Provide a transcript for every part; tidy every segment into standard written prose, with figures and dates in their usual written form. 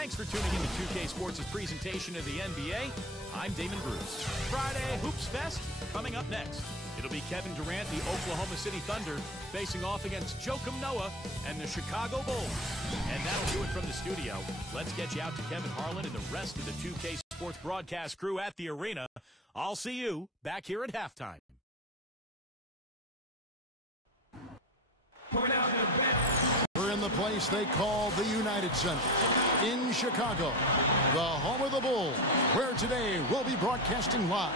Thanks for tuning in to 2K Sports' presentation of the NBA. I'm Damon Bruce. Friday Hoops Fest coming up next. It'll be Kevin Durant, the Oklahoma City Thunder, facing off against Joakim Noah and the Chicago Bulls. And that'll do it from the studio. Let's get you out to Kevin Harlan and the rest of the 2K Sports broadcast crew at the arena. I'll see you back here at halftime. We're in the place they call the United Center in Chicago, the home of the Bulls, where today we'll be broadcasting live,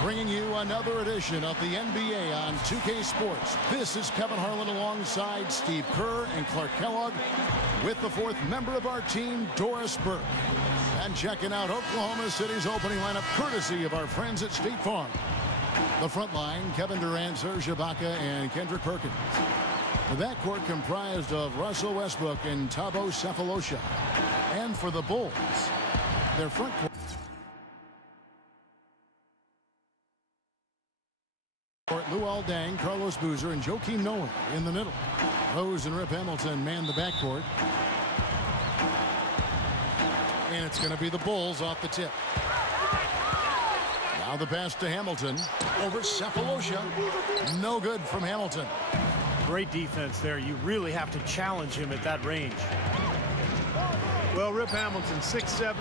bringing you another edition of the NBA on 2K Sports. This is Kevin Harlan alongside Steve Kerr and Clark Kellogg with the fourth member of our team, Doris Burke. And checking out Oklahoma City's opening lineup courtesy of our friends at State Farm. The front line, Kevin Durant, Serge Ibaka, and Kendrick Perkins. The backcourt comprised of Russell Westbrook and Thabo Sefolosha. And for the Bulls, their front court, Luol Deng, Carlos Boozer, and Joakim Noah in the middle. Rose and Rip Hamilton man the backcourt. And it's going to be the Bulls off the tip. Now the pass to Hamilton over Sefolosha. No good from Hamilton. Great defense there. You really have to challenge him at that range. Well, Rip Hamilton, 6'7",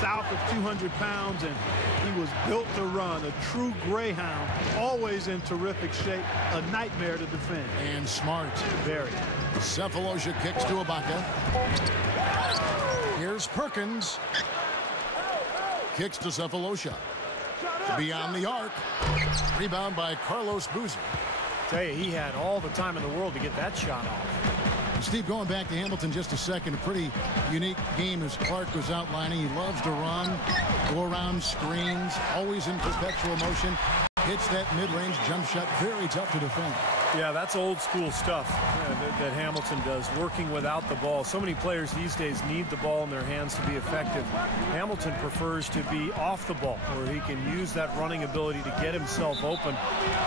south of 200 pounds, and he was built to run. A true greyhound, always in terrific shape, a nightmare to defend. And smart. Very. Sefolosha kicks to Ibaka. Here's Perkins. Kicks to Sefolosha. Beyond the arc. Rebound by Carlos Boozer. Tell you, he had all the time in the world to get that shot off. Steve, going back to Hamilton just a second, a pretty unique game as Clark was outlining. He loves to run, go around screens, always in perpetual motion. Hits that mid-range jump shot, very tough to defend. Yeah, that's old school stuff that Hamilton does, working without the ball. So many players these days need the ball in their hands to be effective. Hamilton prefers to be off the ball, where he can use that running ability to get himself open.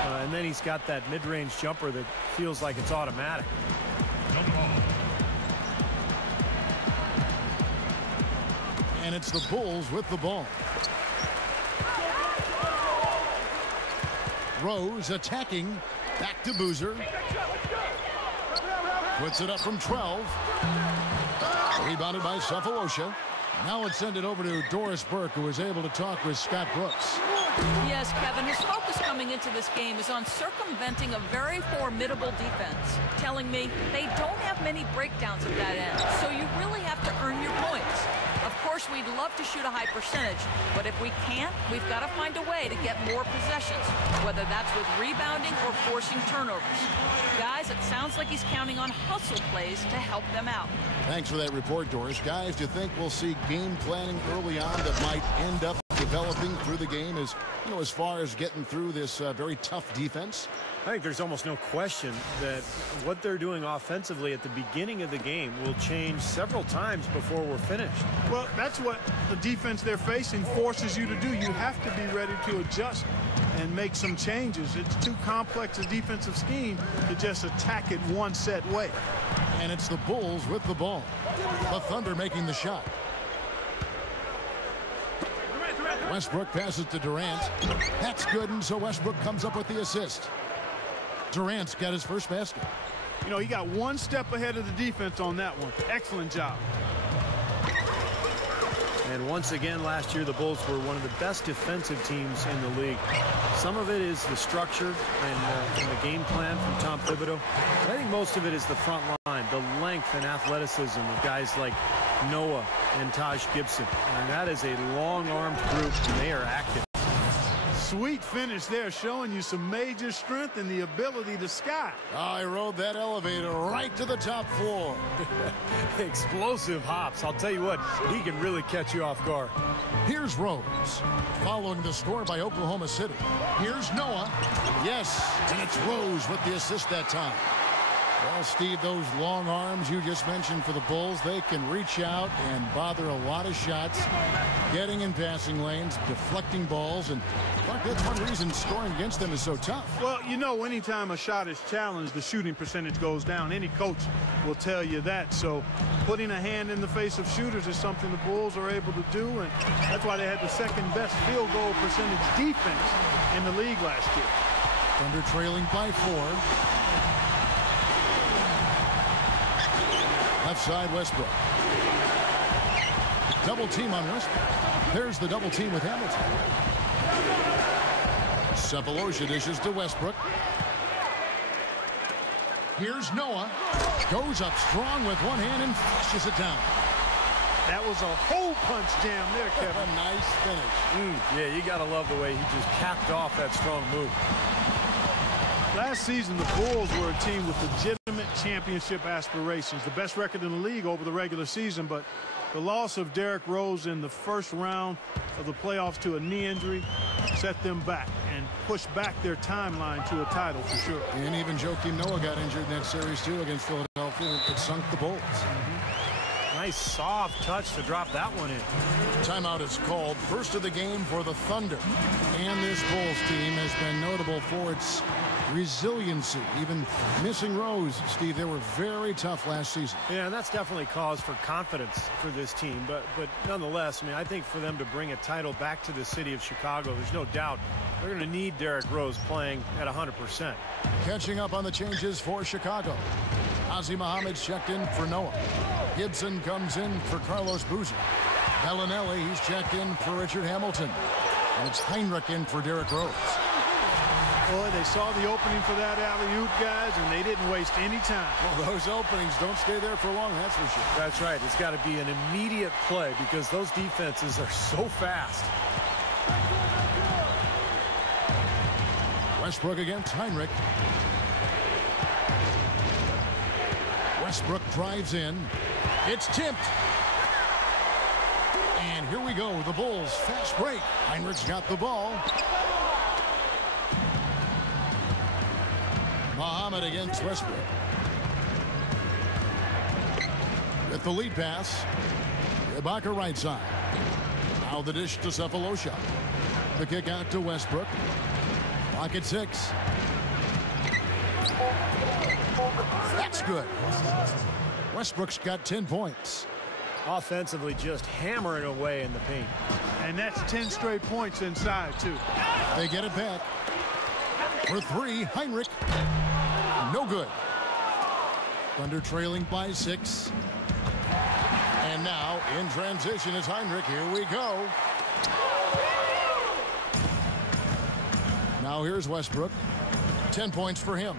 And then he's got that mid-range jumper that feels like it's automatic. And it's the Bulls with the ball. Rose attacking. Back to Boozer. Puts it up from 12. Rebounded by Sefolosha. Now let's send it over to Doris Burke, who was able to talk with Scott Brooks. Yes, Kevin, his focus coming into this game is on circumventing a very formidable defense, telling me they don't have many breakdowns at that end, so you really have to earn your points. Of course, we'd love to shoot a high percentage, but if we can't, we've got to find a way to get more possessions, whether that's with rebounding or forcing turnovers. Guys, it sounds like he's counting on hustle plays to help them out. Thanks for that report, Doris. Guys, do you think we'll see game planning early on that might end up developing through the game as far as getting through this very tough defense? I think there's almost no question that what they're doing offensively at the beginning of the game will change several times before we're finished. Well, that's what the defense they're facing forces you to do. You have to be ready to adjust and make some changes. It's too complex a defensive scheme to just attack it one set way. And it's the Bulls with the ball. The Thunder making the shot. Westbrook passes to Durant. That's good, and so Westbrook comes up with the assist. Durant's got his first basket. You know, he got one step ahead of the defense on that one. Excellent job. And once again, last year, the Bulls were one of the best defensive teams in the league. Some of it is the structure and the game plan from Tom Thibodeau. But I think most of it is the front line, the length and athleticism of guys like Noah and Taj Gibson. And that is a long-armed group, and they are active. Sweet finish there, showing you some major strength and the ability to sky. I rode that elevator right to the top floor. Explosive hops. I'll tell you what, he can really catch you off guard. Here's Rose, following the score by Oklahoma City. Here's Noah. Yes, and it's Rose with the assist that time. Well, Steve, those long arms you just mentioned for the Bulls, they can reach out and bother a lot of shots, getting in passing lanes, deflecting balls, and that's one reason scoring against them is so tough. Well, you know, anytime a shot is challenged, the shooting percentage goes down. Any coach will tell you that. So putting a hand in the face of shooters is something the Bulls are able to do, and that's why they had the second best field goal percentage defense in the league last year. Thunder trailing by 4. Left side, Westbrook. Double team on Westbrook. There's the double team with Hamilton. Sefolosha dishes to Westbrook. Here's Noah. Goes up strong with one hand and flushes it down. That was a hole punch jam there, Kevin. A nice finish. Yeah, you got to love the way he just capped off that strong move. Last season, the Bulls were a team with legitimate championship aspirations. The best record in the league over the regular season, but the loss of Derrick Rose in the first round of the playoffs to a knee injury set them back and pushed back their timeline to a title for sure. And even Joakim Noah got injured in that series, too, against Philadelphia. It sunk the Bulls. Nice soft touch to drop that one in. Timeout is called. First of the game for the Thunder. And this Bulls team has been notable for its resiliency, even missing Rose. Steve, they were very tough last season. Yeah, and that's definitely cause for confidence for this team. But nonetheless, I mean, I think for them to bring a title back to the city of Chicago, there's no doubt they're going to need Derrick Rose playing at 100%. Catching up on the changes for Chicago. Ozzie Muhammad's checked in for Noah. Gibson comes in for Carlos Boozer. Bellinelli, he's checked in for Richard Hamilton. And it's Heinrich in for Derrick Rose. Boy, they saw the opening for that alley-oop, guys, and they didn't waste any time. Well, those openings don't stay there for long, that's for sure. That's right. It's got to be an immediate play because those defenses are so fast. Westbrook against Heinrich. Westbrook drives in. It's tipped. And here we go. The Bulls fast break. Heinrich's got the ball. Muhammad against Westbrook. With the lead pass. Ibaka right side. Now the dish to Sefolosha. The kick out to Westbrook. Clock at 6. That's good. Westbrook's got 10 points. Offensively just hammering away in the paint. And that's 10 straight points inside, too. They get it back. For 3, Heinrich. No good. Thunder trailing by 6. And now in transition is Heinrich. Here we go. Now here's Westbrook. 10 points for him.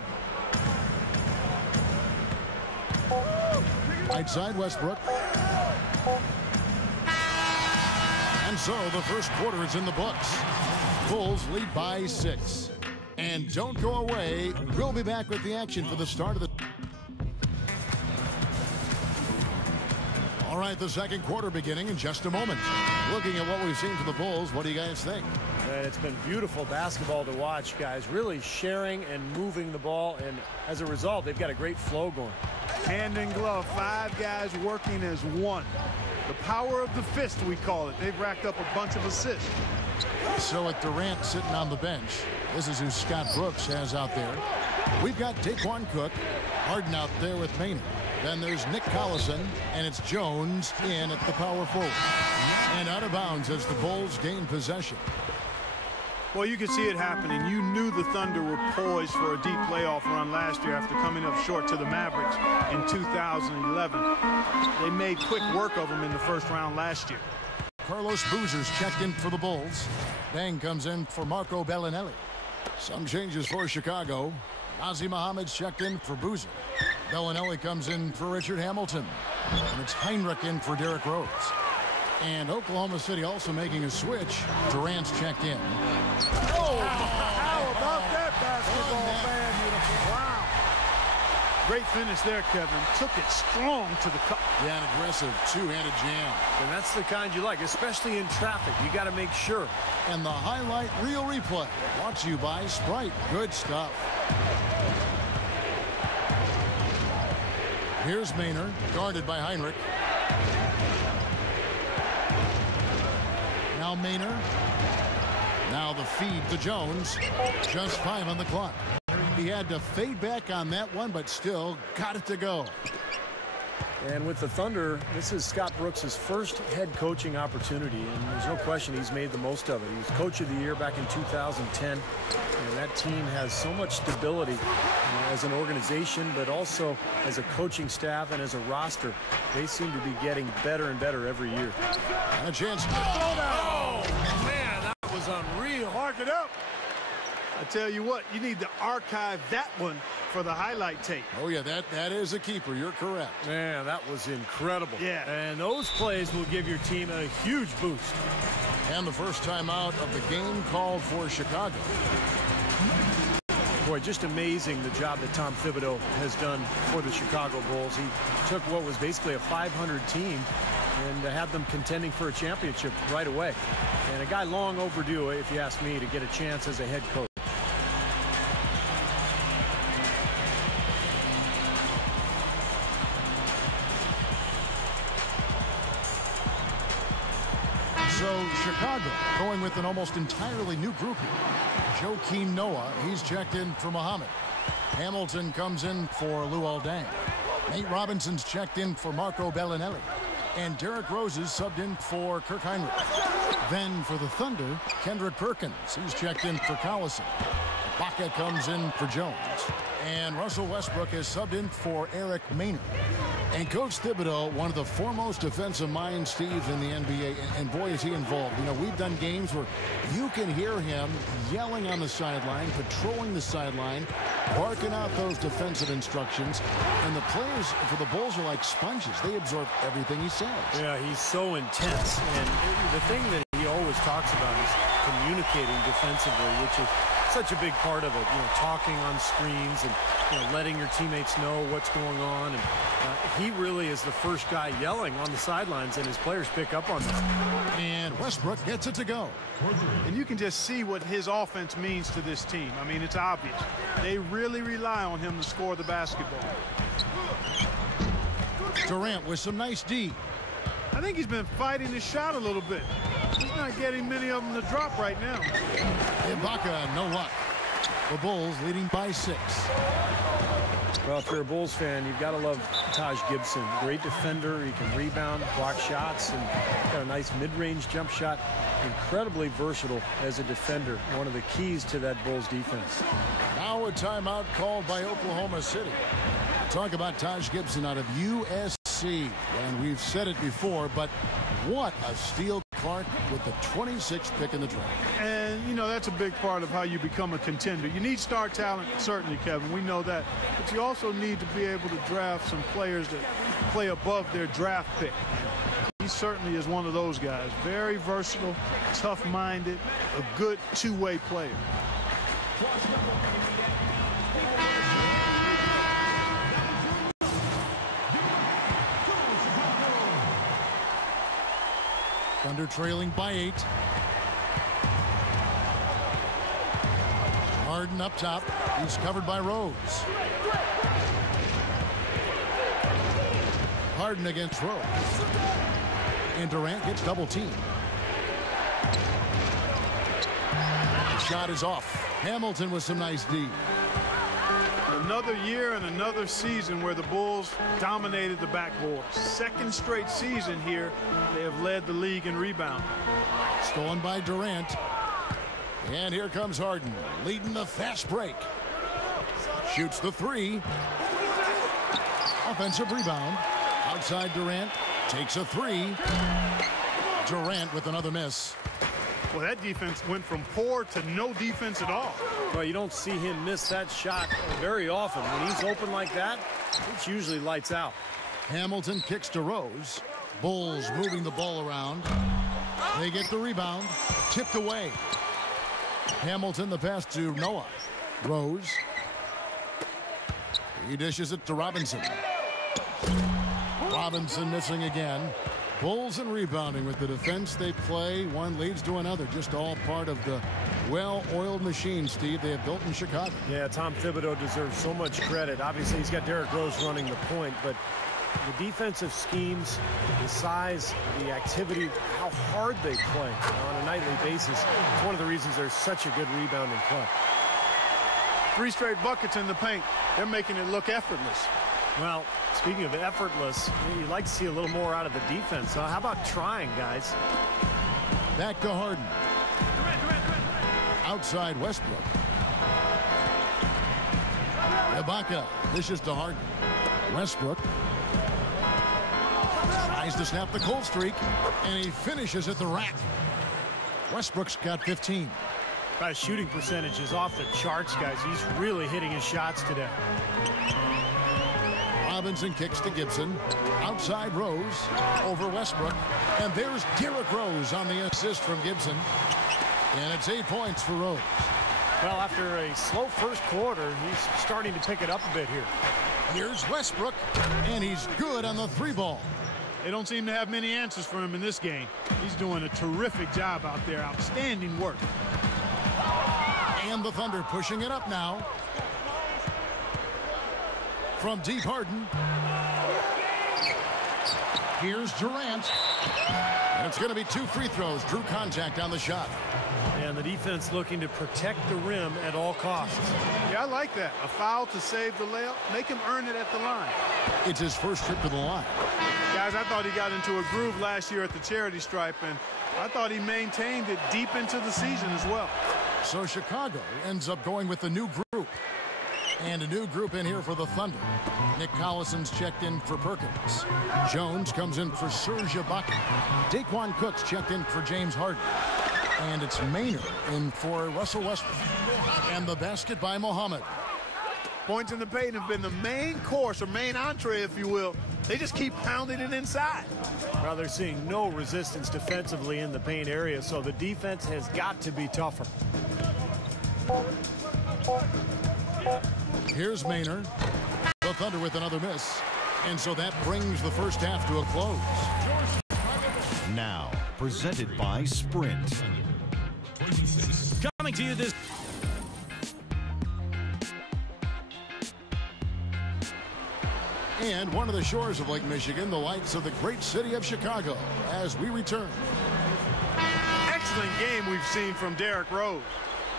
Right side Westbrook. And so the first quarter is in the books. Bulls lead by 6. And don't go away. We'll be back with the action for the start of the... All right, the second quarter beginning in just a moment. Looking at what we've seen from the Bulls, what do you guys think? And it's been beautiful basketball to watch, guys. Really sharing and moving the ball, and as a result, they've got a great flow going. Hand in glove, 5 guys working as one. The power of the fist, we call it. They've racked up a bunch of assists. So with Durant sitting on the bench, this is who Scott Brooks has out there. We've got Daquan Cook, Harden out there with Maynard. Then there's Nick Collison, and it's Jones in at the power forward. And out of bounds as the Bulls gain possession. Well, you could see it happening. You knew the Thunder were poised for a deep playoff run last year after coming up short to the Mavericks in 2011. They made quick work of them in the first round last year. Carlos Boozer's checked in for the Bulls. Bang comes in for Marco Bellinelli. Some changes for Chicago. Ozzie Muhammad's checked in for Boozer. Bellinelli comes in for Richard Hamilton. And it's Heinrich in for Derrick Rose. And Oklahoma City also making a switch. Durant's checked in. Oh, how about that basketball, man? Wow. Great finish there, Kevin. Took it strong to the cup. Yeah, an aggressive two-handed jam. And that's the kind you like, especially in traffic. You got to make sure. And the highlight reel replay brought to you by Sprite. Good stuff. Here's Maynard, guarded by Heinrich. Now Maynard. Now the feed to Jones. Just 5 on the clock. He had to fade back on that one, but still got it to go. And with the Thunder, this is Scott Brooks' first head coaching opportunity, and there's no question he's made the most of it. He was Coach of the Year back in 2010, and that team has so much stability as an organization, but also as a coaching staff and as a roster. They seem to be getting better and better every year. And a chance. Oh, man, that was unreal. Hark it up. I tell you what, you need to archive that one for the highlight tape. Oh, yeah, that is a keeper. You're correct. Man, that was incredible. Yeah. And those plays will give your team a huge boost. And the first time out of the game called for Chicago. Boy, just amazing the job that Tom Thibodeau has done for the Chicago Bulls. He took what was basically a 500 team and had them contending for a championship right away. And a guy long overdue, if you ask me, to get a chance as a head coach. So Chicago going with an almost entirely new group here. Joakim Noah, he's checked in for Muhammad. Hamilton comes in for Luol Deng. Nate Robinson's checked in for Marco Bellinelli. And Derrick Rose is subbed in for Kirk Heinrich. Then for the Thunder, Kendrick Perkins. He's checked in for Collison. Baca comes in for Jones. And Russell Westbrook is subbed in for Eric Maynard. And Coach Thibodeau, one of the foremost defensive minds, Steve, in the NBA, and boy, is he involved. You know, we've done games where you can hear him yelling on the sideline, patrolling the sideline, barking out those defensive instructions, and the players for the Bulls are like sponges. They absorb everything he says. Yeah, he's so intense, and the thing that he always talks about is communicating defensively, which is such a big part of it. You know, talking on screens and letting your teammates know what's going on, and he really is the first guy yelling on the sidelines, and his players pick up on that. And Westbrook gets it to go. And you can just see what his offense means to this team. I mean, it's obvious. They really rely on him to score the basketball. Durant with some nice D. I think he's been fighting his shot a little bit. He's not getting many of them to drop right now. Ibaka, no luck. The Bulls leading by 6. Well, if you're a Bulls fan, you've got to love Taj Gibson. Great defender. He can rebound, block shots, and got a nice mid-range jump shot. Incredibly versatile as a defender. One of the keys to that Bulls defense. Now a timeout called by Oklahoma City. Talk about Taj Gibson out of USC. And we've said it before, but what a steal, Clark, with the 26th pick in the draft. And, you know, that's a big part of how you become a contender. You need star talent, certainly, Kevin. We know that. But you also need to be able to draft some players that play above their draft pick. He certainly is one of those guys. Very versatile, tough-minded, a good two-way player. Thunder trailing by 8. Harden up top. He's covered by Rose. Harden against Rose. And Durant gets double teamed. The shot is off. Hamilton with some nice D. Another year and another season where the Bulls dominated the backboard. Second straight season here, they have led the league in rebound. Stolen by Durant. And here comes Harden, leading the fast break. Shoots the 3. Offensive rebound. Outside Durant, takes a 3. Durant with another miss. Well, that defense went from poor to no defense at all. Well, you don't see him miss that shot very often. When he's open like that, it's usually lights out. Hamilton kicks to Rose. Bulls moving the ball around. They get the rebound. Tipped away. Hamilton the pass to Noah. Rose. He dishes it to Robinson. Robinson missing again. Bulls and rebounding with the defense they play. One leads to another. Just all part of the well-oiled machine, Steve, they have built in Chicago. Yeah, Tom Thibodeau deserves so much credit. Obviously, he's got Derrick Rose running the point, but the defensive schemes, the size, the activity, how hard they play on a nightly basis, it's one of the reasons there's such a good rebounding club. 3 straight buckets in the paint. They're making it look effortless. Well, speaking of effortless, you'd like to see a little more out of the defense. How about trying, guys? Back to Harden. Outside Westbrook. Ibaka dishes to Harden. Westbrook tries to snap the cold streak, and he finishes at the rack. Westbrook's got 15. His shooting percentage is off the charts, guys. He's really hitting his shots today. Robinson kicks to Gibson. Outside Rose over Westbrook. And there's Derrick Rose on the assist from Gibson. And it's 8 points for Rose. Well, after a slow first quarter, he's starting to pick it up a bit here. Here's Westbrook, and he's good on the 3-ball. They don't seem to have many answers for him in this game. He's doing a terrific job out there. Outstanding work. And the Thunder pushing it up now. From deep, Harden. Here's Durant. And it's going to be 2 free throws. Drew contact on the shot. And the defense looking to protect the rim at all costs. Yeah, I like that. A foul to save the layup. Make him earn it at the line. It's his first trip to the line. Guys, I thought he got into a groove last year at the charity stripe, and I thought he maintained it deep into the season as well. So Chicago ends up going with the new group. And a new group in here for the Thunder. Nick Collison's checked in for Perkins. Jones comes in for Serge Ibaka. Daquan Cook's checked in for James Harden. And it's Maynard in for Russell Westbrook. And the basket by Muhammad. Points in the paint have been the main course, or main entree, if you will. They just keep pounding it inside. Well, they're seeing no resistance defensively in the paint area, so the defense has got to be tougher. Here's Maynard. The Thunder with another miss. And so that brings the first half to a close. Now, presented by Sprint. Coming to you this. And one of the shores of Lake Michigan, the lights of the great city of Chicago, as we return. Excellent game we've seen from Derrick Rose.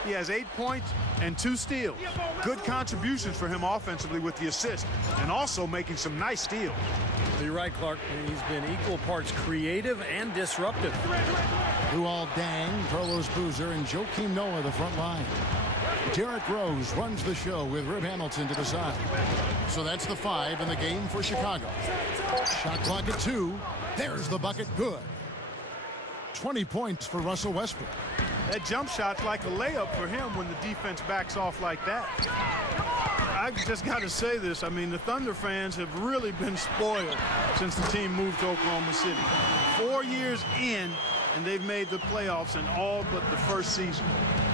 He has 8 points and 2 steals. Good contributions for him offensively with the assist, and also making some nice steals. You're right, Clark. He's been equal parts creative and disruptive. Luol Deng, Carlos Boozer, and Joakim Noah the front line. Derrick Rose runs the show with Rip Hamilton to the side. So that's the 5 in the game for Chicago. Shot clock at 2. There's the bucket, good. 20 points for Russell Westbrook. That jump shot's like a layup for him when the defense backs off like that. I've just got to say this. I mean, the Thunder fans have really been spoiled since the team moved to Oklahoma City. 4 years in, and they've made the playoffs in all but the first season.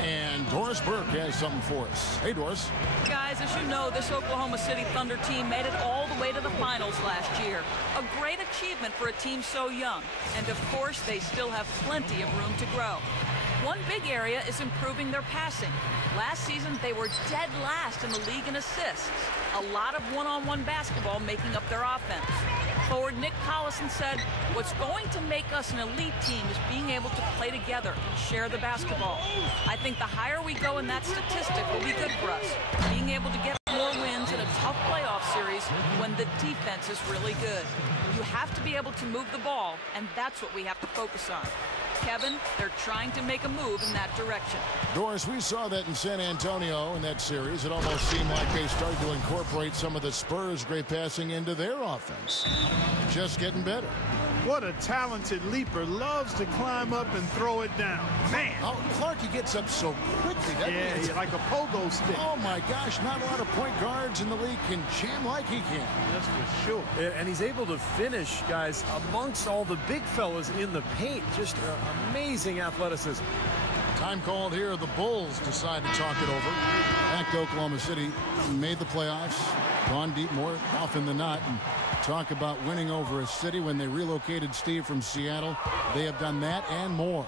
And Doris Burke has something for us. Hey, Doris. Guys, as you know, this Oklahoma City Thunder team made it all the way to the finals last year. A great achievement for a team so young. And, of course, they still have plenty of room to grow. One big area is improving their passing. Last season, they were dead last in the league in assists. A lot of one-on-one basketball making up their offense. Forward Nick Collison said, "What's going to make us an elite team is being able to play together and share the basketball." I think the higher we go in that statistic will be good for us. Being able to get more wins in a tough playoff series when the defense is really good. You have to be able to move the ball, and that's what we have to focus on. Kevin, they're trying to make a move in that direction. Doris, we saw that in San Antonio in that series. It almost seemed like they started to incorporate some of the Spurs' great passing into their offense. Just getting better. What a talented leaper. Loves to climb up and throw it down. Man. Oh, Clark, he gets up so quickly. Yeah, like a pogo stick. Oh, my gosh. Not a lot of point guards in the league can jam like he can. That's for sure. And he's able to finish, guys, amongst all the big fellas in the paint. Just amazing athleticism. Time called here. The Bulls decide to talk it over. Back to Oklahoma City. Made the playoffs. Gone deep more often than not. And talk about winning over a city when they relocated Steve from Seattle. They have done that and more.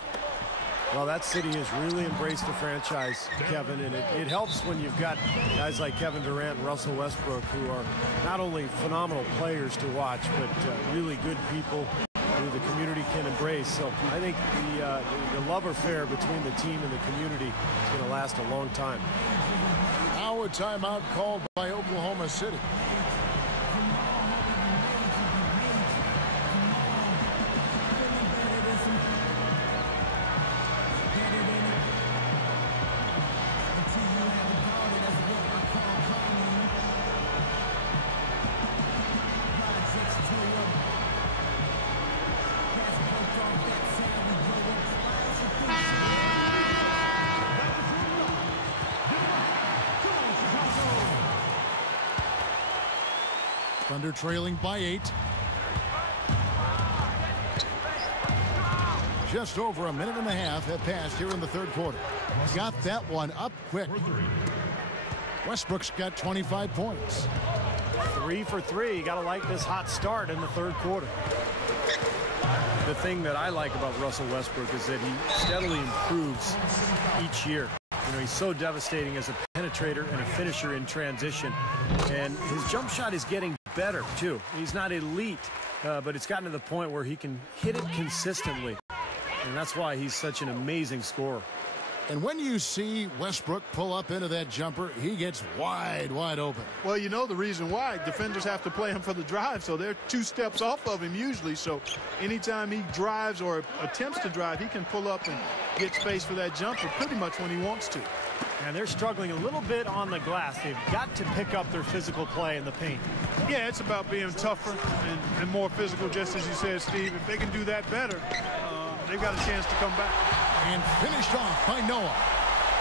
Well, that city has really embraced the franchise, Kevin, and it helps when you've got guys like Kevin Durant and Russell Westbrook, who are not only phenomenal players to watch, but really good people who the community can embrace. So I think the love affair between the team and the community is going to last a long time. Now a timeout called by Oklahoma City. Thunder trailing by 8. Just over a minute and a half have passed here in the third quarter. Got that one up quick. Westbrook's got 25 points. 3 for 3. You got to like this hot start in the third quarter. The thing that I like about Russell Westbrook is that he steadily improves each year. You know, he's so devastating as a penetrator and a finisher in transition. And his jump shot is getting better, too. He's not elite, but it's gotten to the point where he can hit it consistently. And that's why he's such an amazing scorer. And when you see Westbrook pull up into that jumper, he gets wide open. Well, you know the reason why. Defenders have to play him for the drive, so they're 2 steps off of him usually. So anytime he drives or attempts to drive, he can pull up and get space for that jumper pretty much when he wants to. And they're struggling a little bit on the glass. They've got to pick up their physical play in the paint. Yeah, it's about being tougher and more physical, just as you said, Steve. If they can do that better, they've got a chance to come back. And finished off by Noah.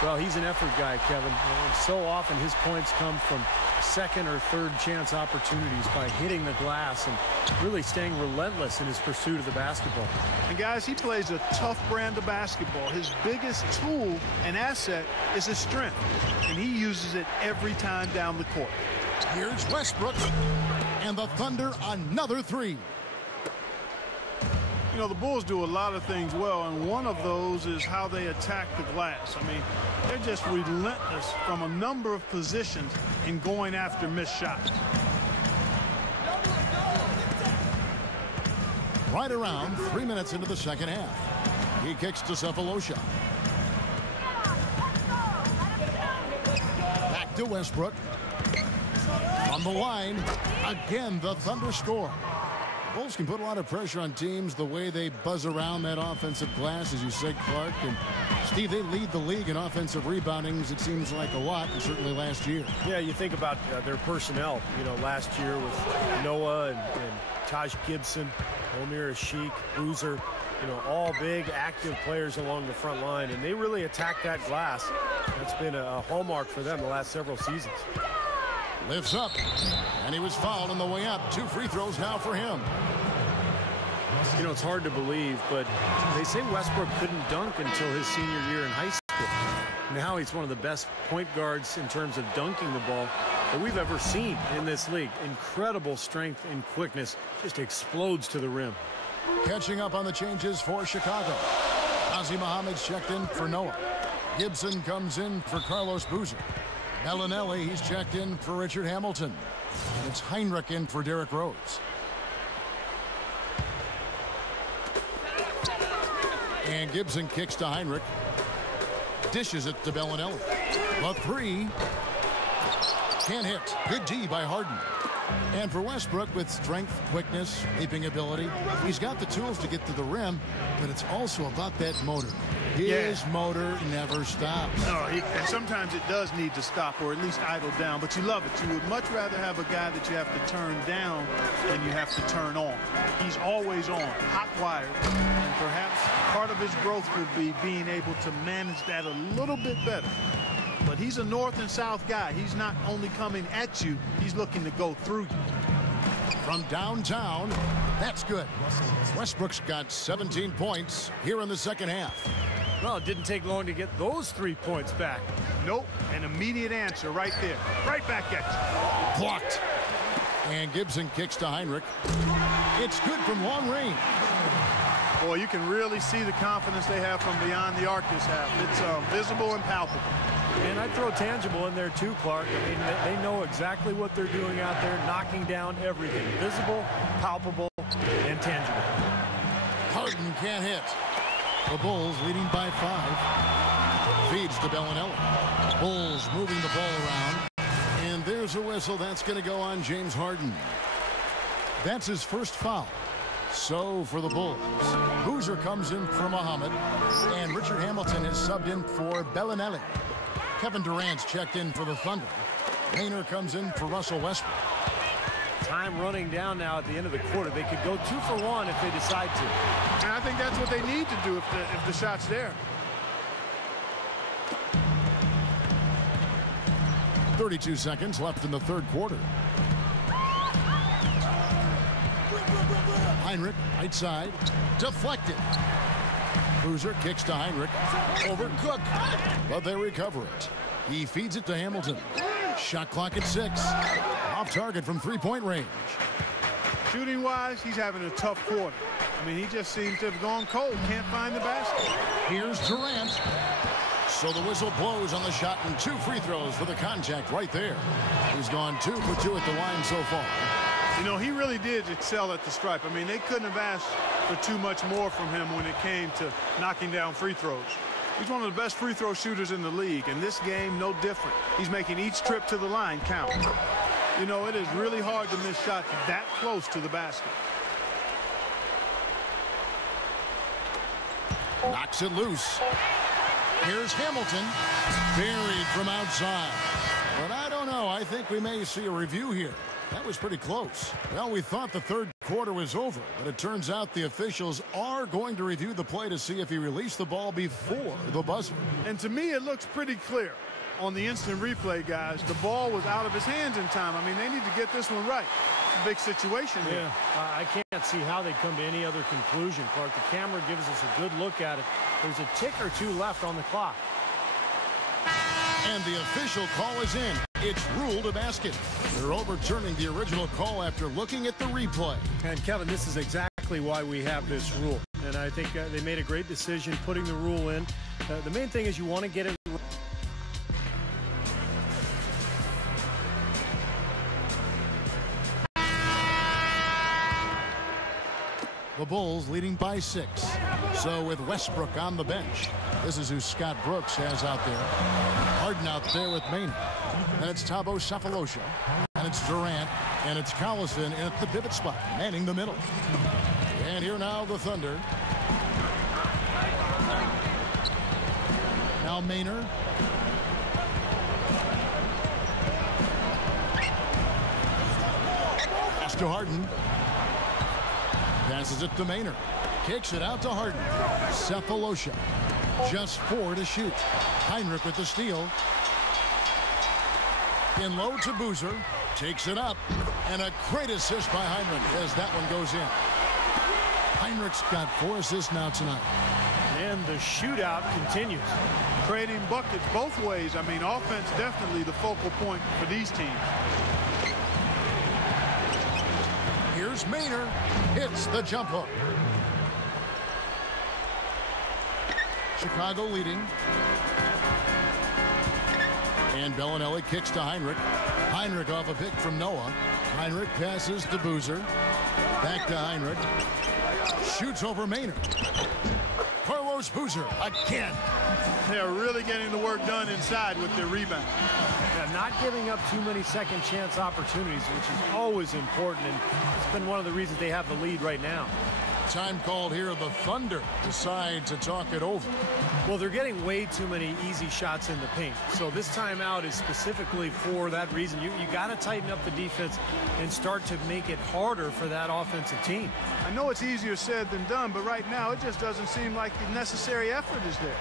Well, he's an effort guy, Kevin. And so often his points come from second or third chance opportunities by hitting the glass and really staying relentless in his pursuit of the basketball. And guys, he plays a tough brand of basketball. His biggest tool and asset is his strength, and he uses it every time down the court. Here's Westbrook, and the Thunder another 3. You know, the Bulls do a lot of things well, and one of those is how they attack the glass. I mean, they're just relentless from a number of positions in going after missed shots. Right around 3 minutes into the second half. He kicks to Cephalosha. Back to Westbrook. On the line, again, the Thunder score. Bulls can put a lot of pressure on teams the way they buzz around that offensive glass, as you said, Clark. And Steve, they lead the league in offensive rebounding, it seems like a lot, and certainly last year. Yeah, you think about their personnel, you know, last year with Noah and Taj Gibson, Omer Ashik, Boozer, you know, all big, active players along the front line, and they really attack that glass. That's been a hallmark for them the last several seasons. Lifts up, and he was fouled on the way up. 2 free throws now for him. You know, it's hard to believe, but they say Westbrook couldn't dunk until his senior year in high school. Now he's one of the best point guards in terms of dunking the ball that we've ever seen in this league. Incredible strength and quickness, just explodes to the rim. Catching up on the changes for Chicago. Ozzie Muhammad's checked in for Noah. Gibson comes in for Carlos Boozer. Bellinelli, he's checked in for Richard Hamilton. And it's Heinrich in for Derrick Rose. And Gibson kicks to Heinrich. Dishes it to Bellinelli. The 3. Can't hit. Good D by Harden. And for Westbrook, with strength, quickness, leaping ability, he's got the tools to get to the rim, but it's also about that motor. His motor never stops. No, and sometimes it does need to stop or at least idle down, but you love it. You would much rather have a guy that you have to turn down than you have to turn on. He's always on, hot wired, and perhaps part of his growth will be being able to manage that a little bit better. But he's a north and south guy. He's not only coming at you, he's looking to go through you. From downtown, that's good. Westbrook's got 17 points here in the second half. Well, it didn't take long to get those 3 points back. Nope, an immediate answer right there. Right back at you. Blocked. And Gibson kicks to Heinrich. It's good from long range. Boy, Well, you can really see the confidence they have from beyond the arc this half. It's visible and palpable. And I'd throw tangible in there too, Clark. I mean, they know exactly what they're doing out there, knocking down everything. Visible, palpable, and tangible. Harden can't hit. The Bulls leading by 5. Feeds to Bellinelli. Bulls moving the ball around. And there's a whistle. That's going to go on James Harden. That's his first foul. So for the Bulls, Boozer comes in for Muhammad, and Richard Hamilton is subbed in for Bellinelli. Kevin Durant's checked in for the Thunder. Maynor comes in for Russell Westbrook. Time running down now at the end of the quarter. They could go 2 for 1 if they decide to. And I think that's what they need to do if the shot's there. 32 seconds left in the third quarter. Heinrich, right side, deflected. Boozer kicks to Heinrich, over Cook, but they recover it. He feeds it to Hamilton. Shot clock at 6. Off target from three-point range. Shooting-wise, he's having a tough quarter. I mean, he just seems to have gone cold. Can't find the basket. Here's Durant. So the whistle blows on the shot, and 2 free throws for the contact right there. He's gone 2 for 2 at the line so far. You know, he really did excel at the stripe. I mean, they couldn't have asked for too much more from him when it came to knocking down free throws. He's one of the best free throw shooters in the league, and this game, no different. He's making each trip to the line count. You know, it is really hard to miss shots that close to the basket. Knocks it loose. Here's Hamilton, buried from outside. But I don't know. I think we may see a review here. That was pretty close. Well, we thought the third quarter was over, but it turns out the officials are going to review the play to see if he released the ball before the buzzer. And to me, it looks pretty clear on the instant replay, guys. The ball was out of his hands in time. I mean, they need to get this one right. It's a big situation here. Yeah, I can't see how they come to any other conclusion, Clark. The camera gives us a good look at it. There's a tick or 2 left on the clock. And the official call is in. It's ruled a basket. They're overturning the original call after looking at the replay. And Kevin, this is exactly why we have this rule. And I think they made a great decision putting the rule in. The main thing is you want to get it. The Bulls leading by 6. So with Westbrook on the bench, this is who Scott Brooks has out there. Harden out there with Maynard. And it's Thabo Sefolosha. And it's Durant. And it's Collison at the pivot spot, manning the middle. And here now the Thunder. Now Maynard. Pass to Harden. Passes it to Maynard. Kicks it out to Harden. Sefolosha. Just 4 to shoot. Heinrich with the steal. In low to Boozer. Takes it up. And a great assist by Heinrich as that one goes in. Heinrich's got 4 assists now tonight. And the shootout continues. Creating buckets both ways. I mean, offense definitely the focal point for these teams. Here's Maynard. Hits the jump hook. Chicago leading. And Bellinelli kicks to Heinrich. Heinrich off a pick from Noah. Heinrich passes to Boozer. Back to Heinrich. Shoots over Maynard. Carlos Boozer again. They're really getting the work done inside with their rebound. Yeah, not giving up too many second chance opportunities, which is always important, and it's been one of the reasons they have the lead right now. Time called here. The Thunder decide to talk it over. Well, they're getting way too many easy shots in the paint. So this timeout is specifically for that reason. You got to tighten up the defense and start to make it harder for that offensive team. I know it's easier said than done, but right now it just doesn't seem like the necessary effort is there.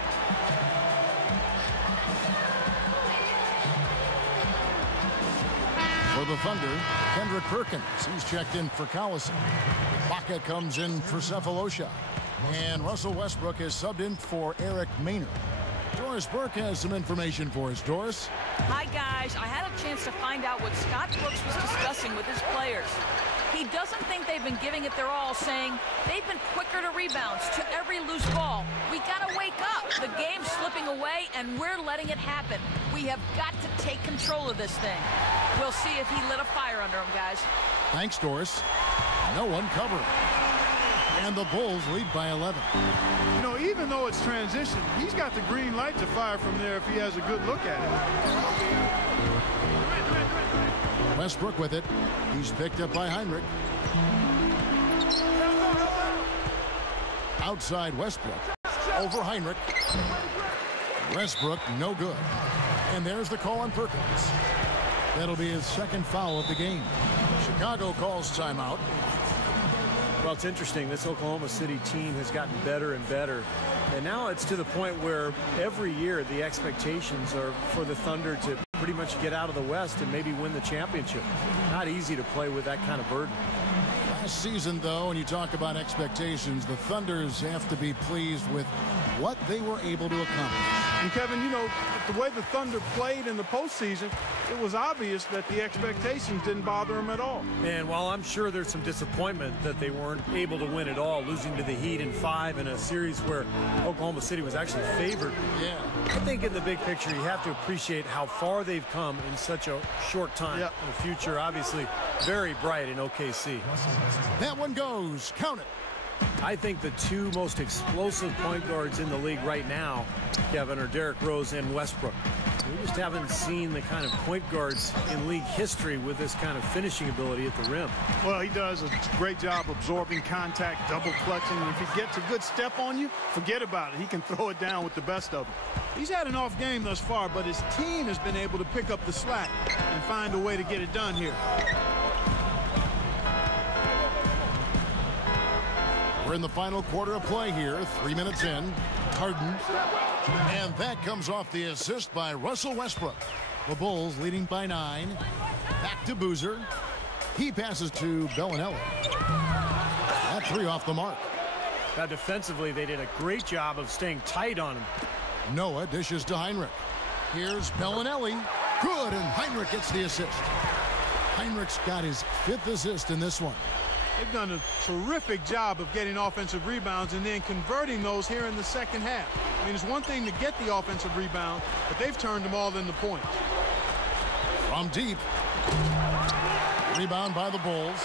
For the Thunder, Kendrick Perkins. He's checked in for Collison. Baca comes in for Sefolosha. And Russell Westbrook is subbed in for Eric Maynard. Doris Burke has some information for us. Doris? Hi, guys. I had a chance to find out what Scott Brooks was discussing with his players. He doesn't think they've been giving it their all, saying they've been quicker to rebounds, to every loose ball. We got to wake up. The game's slipping away, and we're letting it happen. We have got to take control of this thing. We'll see if he lit a fire under him, guys. Thanks, Doris. No one covering. And the Bulls lead by 11. You know, even though it's transition, he's got the green light to fire from there if he has a good look at it. Westbrook with it. He's picked up by Heinrich. Outside Westbrook. Over Heinrich. Westbrook, no good. And there's the call on Perkins. That'll be his second foul of the game. Chicago calls timeout. Well, it's interesting. This Oklahoma City team has gotten better and better. And now it's to the point where every year the expectations are for the Thunder to pretty much get out of the West and maybe win the championship. Not easy to play with that kind of burden. Last season, though, when you talk about expectations, the Thunders have to be pleased with what they were able to accomplish. And Kevin, you know, the way the Thunder played in the postseason, it was obvious that the expectations didn't bother them at all. And while I'm sure there's some disappointment that they weren't able to win at all, losing to the Heat in 5 in a series where Oklahoma City was actually favored. Yeah. I think in the big picture, you have to appreciate how far they've come in such a short time. Yep. The future, obviously, very bright in OKC. That one goes. Count it. I think the two most explosive point guards in the league right now, Kevin, are Derrick Rose and Westbrook. We just haven't seen the kind of point guards in league history with this kind of finishing ability at the rim. Well, he does a great job absorbing contact, double clutching. And if he gets a good step on you, forget about it. He can throw it down with the best of them. He's had an off game thus far, but his team has been able to pick up the slack and find a way to get it done here. We're in the final quarter of play here. 3 minutes in. Harden. And that comes off the assist by Russell Westbrook. The Bulls leading by 9. Back to Boozer. He passes to Bellinelli. That 3 off the mark. Now defensively, they did a great job of staying tight on him. Noah dishes to Heinrich. Here's Bellinelli. Good, and Heinrich gets the assist. Heinrich's got his 5th assist in this one. They've done a terrific job of getting offensive rebounds and then converting those here in the second half. I mean, it's one thing to get the offensive rebound, but they've turned them all into points. From deep. Rebound by the Bulls.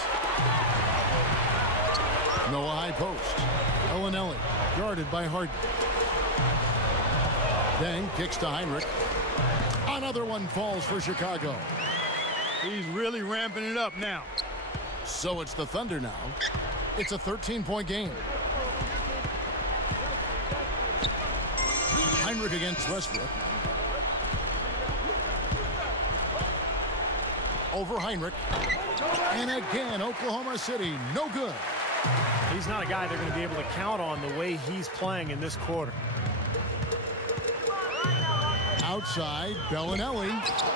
Noah high post. Bellinelli guarded by Harden. Then kicks to Heinrich. Another one falls for Chicago. He's really ramping it up now. So it's the Thunder now. It's a 13-point game. Heinrich against Westbrook. Over Heinrich. And again, Oklahoma City, no good. He's not a guy they're going to be able to count on the way he's playing in this quarter. Outside, Bellinelli.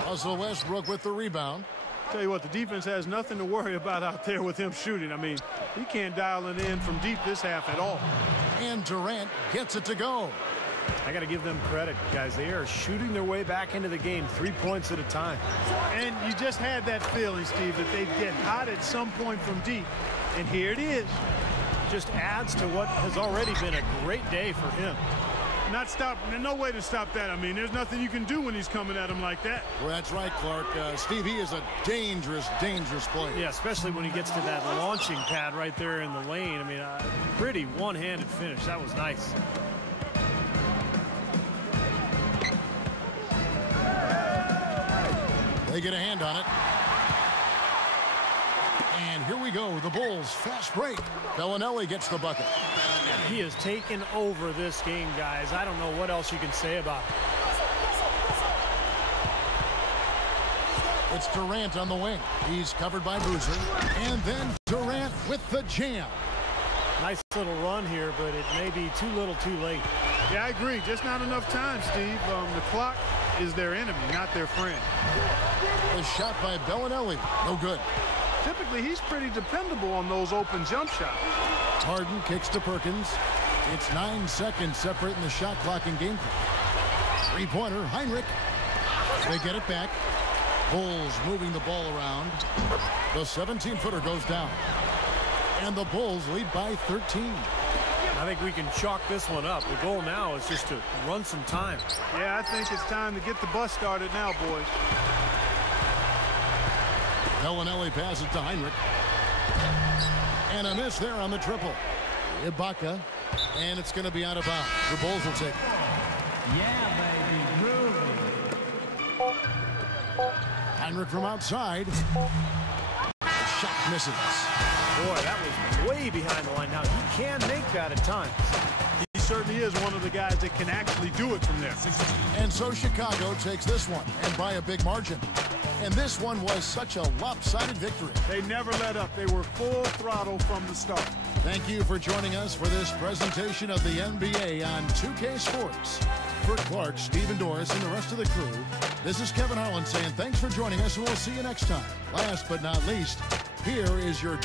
Russell Westbrook with the rebound. Tell you what, the defense has nothing to worry about out there with him shooting. I mean, he can't dial it in from deep this half at all. And Durant gets it to go. I got to give them credit, guys. They are shooting their way back into the game 3 points at a time. And you just had that feeling, Steve, that they'd get hot at some point from deep. And here it is. Just adds to what has already been a great day for him. Not stop. There's no way to stop that. I mean, there's nothing you can do when he's coming at him like that. Well, that's right, Clark. Steve, he is a dangerous, dangerous player. Yeah, especially when he gets to that launching pad right there in the lane. I mean, pretty one-handed finish. That was nice. They get a hand on it. And here we go. The Bulls fast break. Bellinelli gets the bucket. He has taken over this game, guys. I don't know what else you can say about it. It's Durant on the wing. He's covered by Boozer. And then Durant with the jam. Nice little run here, but it may be too little too late. Yeah, I agree. Just not enough time, Steve. The clock is their enemy, not their friend. The shot by Bellinelli. No good. Typically, he's pretty dependable on those open jump shots. Harden kicks to Perkins. It's 9 seconds separating the shot clock and game clock. Three-pointer, Heinrich. They get it back. Bulls moving the ball around. The 17-footer goes down. And the Bulls lead by 13. I think we can chalk this one up. The goal now is just to run some time. Yeah, I think it's time to get the bus started now, boys. Bellinelli passes it to Heinrich. And a miss there on the triple. Ibaka. And it's going to be out of bounds. The Bulls will take it. Yeah, baby. Groovy. Heinrich from outside. The shot misses. Boy, that was way behind the line. Now, he can make that at times. He certainly is one of the guys that can actually do it from there. And so Chicago takes this one, and by a big margin. And this one was such a lopsided victory. They never let up. They were full throttle from the start. Thank you for joining us for this presentation of the NBA on 2K Sports. For Clark, Stephen Doris, and the rest of the crew, this is Kevin Harlan saying thanks for joining us, and we'll see you next time. Last but not least, here is your